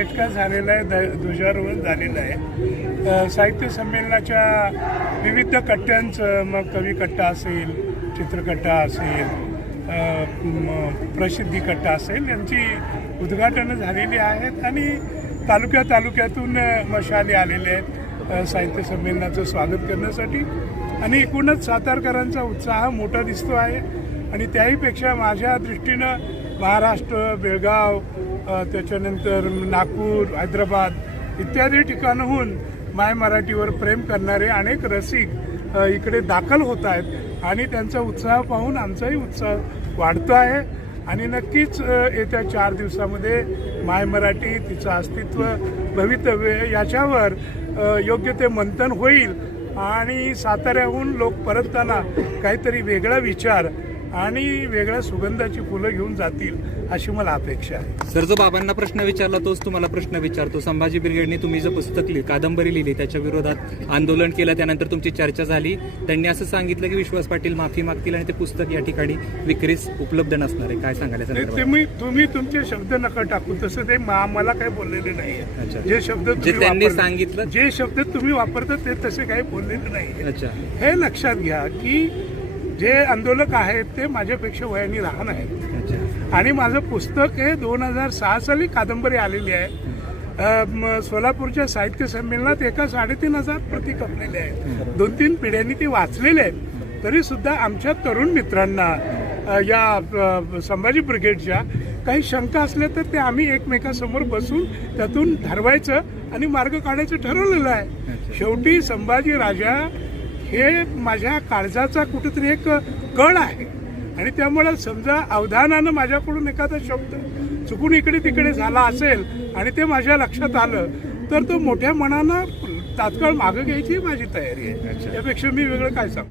नेटका झालेला आहे, ध्वजारोहण झालेलं आहे. साहित्य संमेलनाच्या विविध कट्ट्यांचं, मग कवी कट्टा असेल, चित्रकट्टा असेल, प्रसिद्धी कट्टा असेल, यांची उद्घाटनं झालेली आहेत आणि तालुक्यातून मशाली आलेले आहेत साहित्य संमेलनाचं स्वागत करण्यासाठी. आणि एकूणच सातारकरांचा उत्साह मोठा दिसतो आहे. आणि त्याहीपेक्षा माझ्या दृष्टीनं महाराष्ट्र, बेळगाव, त्याच्यानंतर नागपूर, हैदराबाद इत्यादी ठिकाणाहून माय मराठीवर प्रेम करणारे अनेक रसिक इकडे दाखल होत आहेत आणि त्यांचा उत्साह पाहून आमचाही उत्साह वाढतो आहे. आणि नक्कीच येत्या 4 दिवसामध्ये माय मराठी, तिचं अस्तित्व, भवितव्य याच्यावर योग्य ते मंथन होईल आणि साताऱ्याहून लोक परतताना काहीतरी वेगळा विचार आणि वेगळ्या सुगंधाची फुलं घेऊन जातील अशी मला अपेक्षा आहे. सर, जो बाबांना प्रश्न विचारला तोच तुम्हाला प्रश्न विचारतो. संभाजी ब्रिगेडने तुम्ही जो पुस्तक कादंबरी लिहिली, त्याच्या विरोधात आंदोलन केलं, त्यानंतर तुमची चर्चा झाली. त्यांनी असं सांगितलं की विश्वास पाटील माफी मागतील आणि ते पुस्तक या ठिकाणी विक्रीस उपलब्ध नसणार आहे. काय सांगायला? तुम्ही तुमचे शब्द नका टाकू, तसं ते मला काही बोललेले नाही. जे शब्द त्यांनी सांगितलं, जे शब्द तुम्ही वापरता ते तसे काही बोललेले नाही. अच्छा, हे लक्षात घ्या की जे आंदोलक आहेत ते माझ्यापेक्षा वयाने लहान आहेत आणि माझं पुस्तक हे 2006 साली कादंबरी आलेली आहे. सोलापूरच्या साहित्य संमेलनात एका 3,500 प्रती खपलेले आहेत. 2-3 पिढ्यांनी ते वाचलेले आहेत. तरी सुद्धा आमच्या तरुण मित्रांना या संभाजी ब्रिगेडच्या काही शंका असल्या तर ते आम्ही एकमेकांसमोर बसून त्यातून ठरवायचं आणि मार्ग काढायचं ठरवलेलं आहे. शेवटी संभाजी राजा हे माझ्या काळजाचा कुठेतरी एक कण आहे आणि त्यामुळे समजा अवधानानं माझ्याकडून एखादा शब्द चुकून इकडे तिकडे झाला असेल आणि ते माझ्या लक्षात आलं तर तो मोठ्या मनानं तात्काळ मागं घ्यायची माझी तयारी आहे. त्यापेक्षा मी वेगळं काय सांगतो.